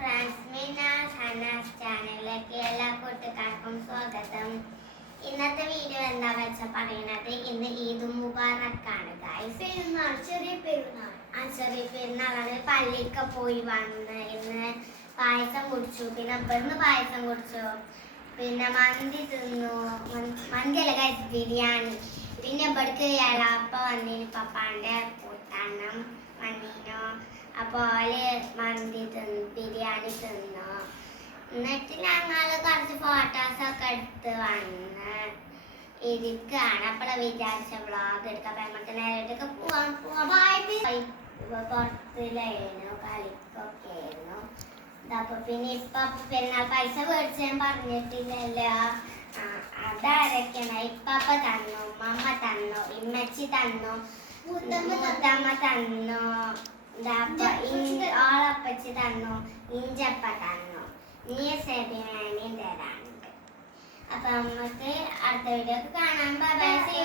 Friends, Meena Shanas ചാനലിലേക്ക് എല്ലാ കൂട്ടുകാർക്കും സ്വാഗതം. ഇന്നത്തെ വീഡിയോ എന്താ വെച്ചാൽ പറയുന്നത്, ഇന്ന് ഈദ് മുബാറക്കാണ് ഗൈസ്. ചെറിയ പെരുന്നാളാണ്. പള്ളിക്ക് പോയി വന്ന് ഇന്ന് പായസം കുടിച്ചു. പിന്നെ ഇവിടുന്ന് പായസം കുടിച്ചു. പിന്നെ മന്തി തിന്നു. മന്തിയല്ല ഗൈസ്, ബിരിയാണി. പിന്നെ ഇവിടേക്ക് എളാപ്പ വന്നിന്, പപ്പാൻ്റെ കൂട്ടണ്ണം വന്നിനോ. അപ്പോൾ മന്തി തിന്നു, ബിരിയാണി തിന്നു. എന്നിട്ട് ഞങ്ങൾ കുറച്ച് ഫോട്ടോസൊക്കെ എടുത്ത് വന്ന് ഇരിക്കുകയാണ്. അപ്പോൾ വിചാരിച്ച വ്ളോഗ് എടുക്കാം. അപ്പം നമുക്ക് നേരിട്ടൊക്കെ പോവാൻ പുറത്തിലായിരുന്നു, കളിക്കൊക്കെ ആയിരുന്നു. അപ്പോൾ പിന്നെ ഇപ്പം പെരുന്നാൾ പൈസ മേടിച്ച് ഞാൻ പറഞ്ഞിട്ടില്ലല്ലോ. അതാരൊക്കെയാണ് ഇപ്പ തന്നു, മമ്മ തന്നു, ഇമ്മച്ചി തന്നു, മുത്തമ്മ തന്നു, ഓളപ്പച്ചി തന്നു, ഇഞ്ചപ്പ തന്നു, നീ സേബിമാനിയും തരാനുണ്ട്. അപ്പൊ നമുക്ക് അടുത്ത വീഡിയോ കാണാൻ. Bye bye.